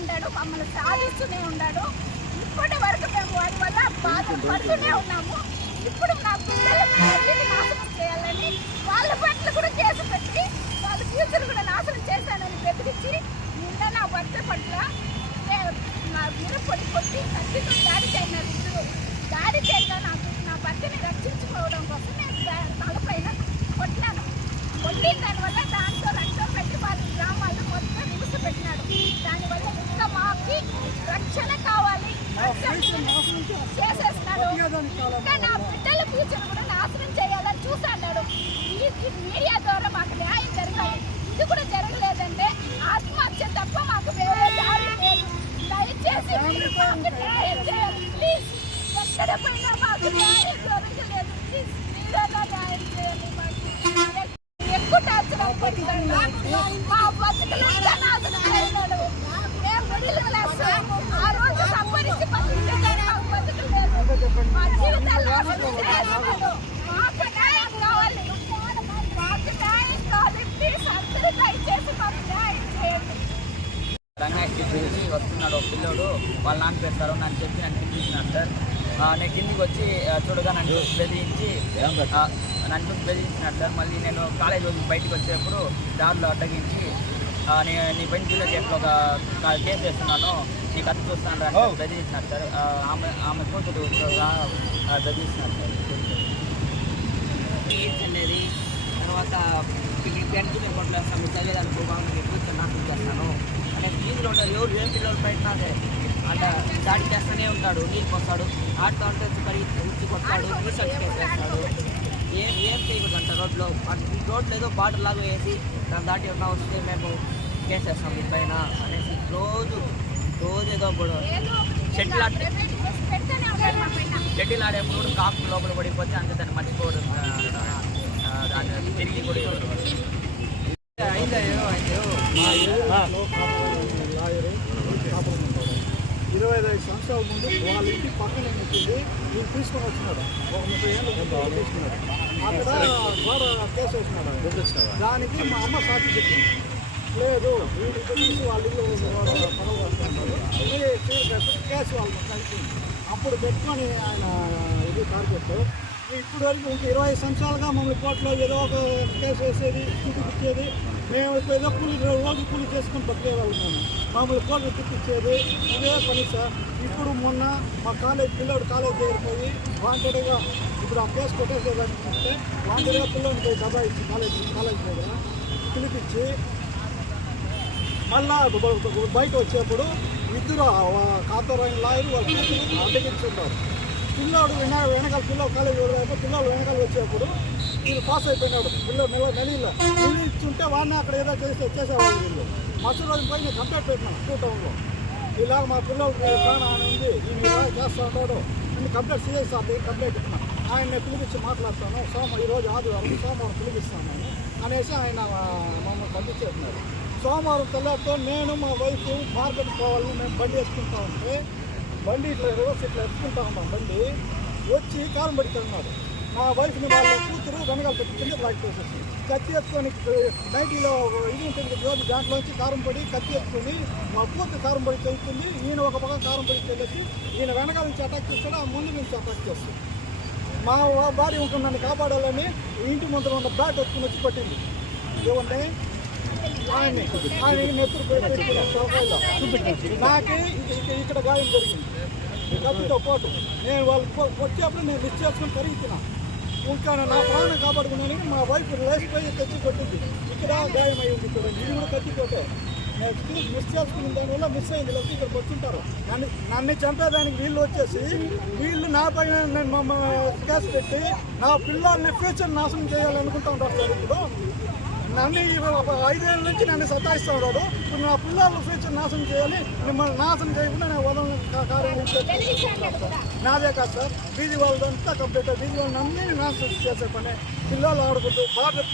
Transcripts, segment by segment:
ఉన్నాడు, మమ్మల్ని సాధిస్తూనే ఉన్నాడు. ఇప్పటి వరకు మేము వాడి వల్ల బాధపడుతూనే ఉన్నాము. ఇప్పుడు నా పిల్లలకు నాశనం చేయాలని వాళ్ళ పట్ల కూడా కేసు పెట్టి వాళ్ళ ఫ్యూచర్ కూడా నాశనం చేశానని బెదిరించి నిన్న నా భర్త పట్ల నా వీరు కొట్టి కత్తితో దాడి చేయన్నారు. దాడి చేయగా నాకు నా భర్తని రక్షించుకోవడం కోసం నేను తలపైన కొట్టినాను. కొట్టిన దానివల్ల దాంతో రక్తం పెట్టి వాళ్ళ గ్రామాల్లో మొత్తం హింస పెట్టినాడు. దానివల్ల ఇంకా మాకి రక్షణ కావాలి చేసేస్తున్నాడు. ఇంకా నా బిడ్డల ఫ్యూచర్ కూడా నాశనం చేయాలని చూస్తున్నాడు. ఈ మీడియా ద్వారా మాకు న్యాయం జరగాలి. ఇది కూడా జరగలేదంటే ఆత్మహత్య తప్ప మాకు వేరే దారి లేదు. దయచేసి మీరు మాకు న్యాయం చేయాలి ప్లీజ్. ఎక్కడ పోయినా మాకు న్యాయం జరగలేదు ప్లీజ్. మీరేనా న్యాయం చేయాలి. మాకు ఎక్కువ టార్చర్ పడుతున్నాడు. మా బతుకులంతా నాశనం అయినాడు. మేము మిడిల్ క్లాస్ ఆ రోజు సంపాదించి మాకు బతుకులేదు. మా జీవితాలు నాశనం చేస్తున్నాడు. మాకు న్యాయం కావాలి. మాకు న్యాయం కావాలి ప్లీజ్. అందరూ దయచేసి మాకు న్యాయం చేయండి. రంగారెడ్డి నుంచి వస్తున్నాడు ఒక పిల్లోడు, వాళ్ళ నాన్న పెడతారు నన్ను చెప్పి నన్ను కిందించినాడు సార్. నేను కిందికి వచ్చి చూడగా నన్ను బెదిరించినాడు సార్. మళ్ళీ నేను కాలేజ్ రోజు బయటకు వచ్చేప్పుడు దారిలో అడ్డగించి నీ పైన జిల్లా కేసులో ఒక కేసు వేస్తున్నాను, నీకు అతి చూస్తాను అంటే బెదిరించినాడు సార్. ఆమె కూతురు బెదిరించినాడు సార్. అనేది తర్వాత టెన్త్ నేను కొట్టలేస్తాను, మీరు చదివేదానికి బాగుంది, కూర్చొని నాకు చేస్తాను అంటే ఫీజులో ఉంటారు. ఎవరు ఏం పిల్లలు బయట అంటే దాడి చేస్తూనే ఉంటాడు. నీళ్ళు పోస్తాడు, ఆడుతూ ఉంటే ఉచ్చి కొట్టాడు, రీసెర్చ్ కేసు వేస్తాడు. ఏం చేయకూడదు అంట. రోడ్లో ఏదో బార్డర్ లాగా వేసి దాని దాటి ఉన్నా వస్తే మేము కేసు వేస్తాం మీ పైన అనేసి రోజు ఏదో కూడా షెటిల్ ఆడేప్పుడు కూడా కాపు లోపల పడిపోతే అంతే దాన్ని మర్చిపోవడం, దాన్ని తిరిగి కూడా 25 సంవత్సరాల ముందు వాళ్ళ ఇంటి పక్కన ఉంటుంది వీళ్ళు తీసుకొని వచ్చినాడు. ఒక 30 ఏళ్ళు తీసుకున్నాడు. అక్కడ గోడ కేసు వేసినాడు. దానికి మా అమ్మ సాక్షి చెప్పింది. లేదు వీళ్ళు తీసి వాళ్ళ ఇల్లు పడవ వస్తున్నారు కేసు వాళ్ళు కలిపింది. అప్పుడు పెట్టుకొని ఆయన ఇది టార్గెట్. ఇప్పుడు వరకు ఇంక 20 సంవత్సరాలుగా మమ్మల్ని కోర్టులో ఏదో ఒక కేసు వేసేది, చూపించేది. మేము ఏదో రోజు కూలి చేసుకుని బతికేవాళ్ళు. మేము మమ్మల్ని కోర్టు తిప్పించేది ఇదే పని సార్. ఇప్పుడు మొన్న మా పిల్లోడు కాలేజ్ చేరిపోయి వాంటెడ్గా ఇప్పుడు ఆ కేసు కొట్టేసేదానికంటే వాంటెడ్గా పిల్లోడిని పోయి దబా ఇచ్చి కాలేజ్ దగ్గర పిలిపించి మళ్ళా బయట వచ్చేప్పుడు ఇద్దరు కాతోరాని లాయర్ వాళ్ళు అడ్డగించుంటారు. పిల్లోడు వెనకాల పిల్లలు కాలేజ్ వదిలేకపోతే పిల్లలు వెనకాల వచ్చేప్పుడు వీళ్ళు పాస్ అయిపోయినాడు. పిల్లలు నెలలో ఇచ్చుంటే వాడిని అక్కడ ఏదో చేసేవాళ్ళు. వీళ్ళు మరుసటి రోజు పోయి నేను కంప్లైంట్ పెట్టినాను 2 టౌన్లో. ఇలాగ మా పిల్లలు ప్రాణం ఆయన ఉంది, నేను ఇలా చేస్తూ ఉంటాడు. నేను కంప్లైంట్ సీఎస్ సార్ కంప్లైంట్ పెట్టినాను. ఆయన పిలిపించి మాట్లాడతాను. ఈరోజు ఆదివారం సోమవారం పిలిపిస్తాను నేను అనేసి ఆయన మమ్మల్ని పంపించేస్తున్నారు. సోమవారం తెల్లారితో నేను మా వైఫ్ మార్కెట్కి పోవాలని మేము బండి వేసుకుంటా ఉంటే బండి ఇట్లా రివర్స్ ఇట్లా ఎత్తుకుంటా ఉన్నాం. బండి వచ్చి కారం పడుతున్నాడు. మా వైఫ్ని వాళ్ళ కూతురు వెనకాల పెట్టుకుంటే బ్లాక్ చేసేసి కత్తి ఎత్తుకొని నైటీలో ఇది ఉంటుంది రోజు దాంట్లోంచి కారం పడి కత్తి ఎత్తుకొని మా కూతురు కారం పడి చదువుతుంది. ఈయన ఒక పక్క కారం పడి చెల్లేసి ఈయన వెనకాల నుంచి అటాక్ చేస్తాడు, ఆ ముందు నుంచి అటాక్ చేస్తాడు. మా భార్య ఉంటుంది నన్ను కాపాడాలని ఇంటి ముందర ఉన్న బ్యాట్ ఎత్తుకుని వచ్చి పట్టింది. ఏమంటే ఆయన నెత్తురు నాకే ఇక్కడ గాయం జరిగింది కత్తితో పోటు. నేను వాళ్ళు వచ్చేప్పుడు నేను మిస్ చేసుకుని పెరుగుతున్నా. ఇంకా నా ప్రాణం కాపాడుకున్నాను. మా వైఫ్ లేచిపోయి తెచ్చి కొట్టింది. ఇక్కడ గాయం అయ్యింది. ఇక్కడ ఇది కూడా కత్తిపోతే నేను మిస్ చేసుకున్న దానివల్ల మిస్ అయింది. లేకపోతే ఇక్కడికి వచ్చుంటారు. నన్ను చంపేదానికి వీళ్ళు వచ్చేసి వీళ్ళు నా పైన నేను కేసు పెట్టి నా పిల్లల్ని ఫ్యూచర్ నాశనం చేయాలనుకుంటా ఉంటారు సార్. ఇప్పుడు నన్ను 5 ఏళ్ళ నుంచి నన్ను సతాయిస్తూ ఉన్నాడు. ఇప్పుడు నా పిల్లల ఫ్యూచర్ నాశనం చేయాలి. మిమ్మల్ని నాశనం చేయకుండా నేను వదలని కార్యం నాదే కాదు సార్. బీజీ వాళ్ళంతా కంప్లీట్ బీజీ వాళ్ళని అన్నీ నాశనం చేసే పని. పిల్లలు ఆడుకుంటూ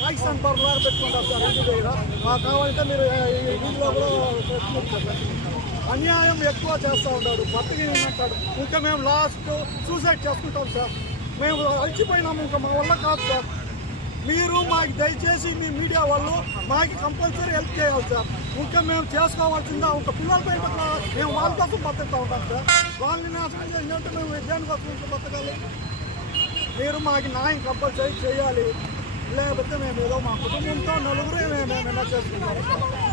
పాకిస్తాన్ పవర్ లాగా పెట్టుకుంటారు సార్. ఇంటి దగ్గర మాకు కావాలంటే మీరు వీధిలో కూడా అన్యాయం ఎక్కువ చేస్తూ ఉంటాడు. బతికి అంటాడు. ఇంకా మేము లాస్ట్ సూసైడ్ చేసుకుంటాం సార్. మేము అలిచిపోయినాము. ఇంకా మా వల్ల కాదు సార్. మీరు మాకు దయచేసి మీ మీడియా వాళ్ళు మాకు కంపల్సరీ హెల్ప్ చేయాలి సార్. ఇంకా మేము చేసుకోవాల్సిందా ఒక పిల్లలపై మేము వాళ్ళ కోసం బతుకుతూ ఉంటాం సార్. వాళ్ళని నాశనం చేసినట్టు మేము దేనికోసం బతకాలి? మీరు మాకు న్యాయం కంపల్సరీ చేయాలి. లేకపోతే మేము ఏదో మా కుటుంబంతో నలుగురు మేము చేసుకుంటాం.